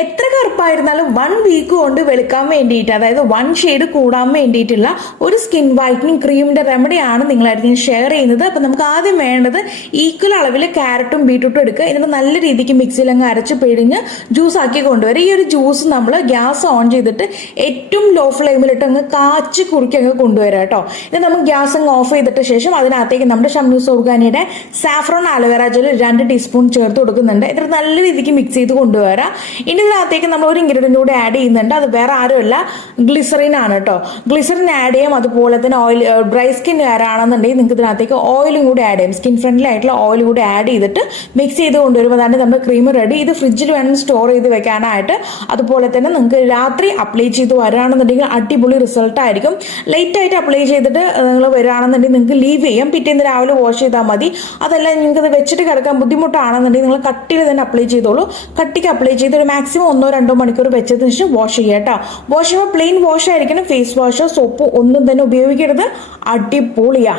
എത്ര കറുപ്പായിരുന്നാലും one week കൊണ്ട് വെളുക്കാൻ വേണ്ടിയിട്ട് അതായത് വൺ ഷെയ്ഡ് കൂടാൻ വേണ്ടിയിട്ടുള്ള ഒരു സ്കിൻ വൈറ്റനിങ് ക്രീമിന്റെ റെമഡിയാണ് നിങ്ങളായിട്ട് ഞാൻ ഷെയർ ചെയ്യുന്നത്. അപ്പൊ നമുക്ക് ആദ്യം വേണ്ടത് ഈക്വൽ അളവിൽ ക്യാരറ്റും ബീട്രൂട്ടും എടുക്കുക. എന്നിട്ട് നല്ല രീതിക്ക് മിക്സിയിൽ അങ്ങ് അരച്ച് പിഴിഞ്ഞ് ജ്യൂസ് ആക്കി കൊണ്ടുവരിക. ഈ ഒരു ജ്യൂസ് നമ്മൾ ഗ്യാസ് ഓൺ ചെയ്തിട്ട് ഏറ്റവും ലോ ഫ്ലെയിമിലിട്ട് അങ്ങ് കാച്ചി കുറുക്കി അങ്ങ് കൊണ്ടുവരാം കേട്ടോ. ഇത് നമുക്ക് ഗ്യാസ് അങ്ങ് ഓഫ് ചെയ്തിട്ട് ശേഷം അതിനകത്തേക്ക് നമ്മുടെ ഷംനൂസ് ഓർഗാനിയുടെ സാഫ്രോൺ ആലോവേറ ജെൽ രണ്ട് ടീസ്പൂൺ ചേർത്ത് കൊടുക്കുന്നുണ്ട്. എന്നിട്ട് നല്ല രീതിക്ക് മിക്സ് ചെയ്ത് കൊണ്ടുവരാം. ഇനി ഇതിനകത്തേക്ക് നമ്മൾ ഒരു ഇൻഗ്രീഡിയന്റ് കൂടെ ആഡ് ചെയ്യുന്നുണ്ട്. അത് വേറെ ആരുമല്ല ഗ്ലിസറിൻ ആണ് കേട്ടോ ഗ്ലിസറിൻ ആഡ് ചെയ്യും. അതുപോലെ തന്നെ ഓയിൽ ഡ്രൈ സ്കിൻ വേറാണെന്നുണ്ടെങ്കിൽ നിങ്ങൾക്ക് ഇതിനകത്തേക്ക് ഓയിലും കൂടി ആഡ് ചെയ്യും. സ്കിൻ ഫ്രണ്ട്ലി ആയിട്ടുള്ള ഓയിൽ കൂടി ആഡ് ചെയ്തിട്ട് മിക്സ് ചെയ്ത് കൊണ്ടുവരുമ്പോൾ തന്നെ നമ്മുടെ ക്രീം റെഡി ഇത് ഫ്രിഡ്ജിൽ വേണം സ്റ്റോർ ചെയ്ത് വെക്കാനായിട്ട് അതുപോലെ തന്നെ നിങ്ങൾക്ക് രാത്രി അപ്ലൈ ചെയ്ത് വരാണെന്നുണ്ടെങ്കിൽ അടിപൊളി റിസൾട്ട് ആയിരിക്കും. ലേറ്റ് ആയിട്ട് അപ്ലൈ ചെയ്തിട്ട് നിങ്ങൾ വരാണെന്നുണ്ടെങ്കിൽ നിങ്ങൾക്ക് ലീവ് ചെയ്യാം. പിറ്റേന്ന് രാവിലെ വാഷ് ചെയ്താൽ മതി. അതല്ല നിങ്ങൾക്ക് അത് വെച്ചിട്ട് കിടക്കാൻ ബുദ്ധിമുട്ടാണെന്നുണ്ടെങ്കിൽ നിങ്ങൾ കട്ടിൽ തന്നെ അപ്ലൈ ചെയ്തോളൂ. കട്ടിക്ക് അപ്ലൈ ചെയ്ത് ഒരു മാക്സിമം ഒന്നോ രണ്ടോ മണിക്കൂർ വെച്ചതിന് ശേഷം വാഷ് ചെയ്യുക കേട്ടോ വാഷ് ചെയ്യുമ്പോൾ പ്ലെയിൻ വാഷ് ആയിരിക്കണം. ഫേസ് വാഷോ സോപ്പോ ഒന്നും തന്നെ ഉപയോഗിക്കരുത്. അടിപൊളിയാ.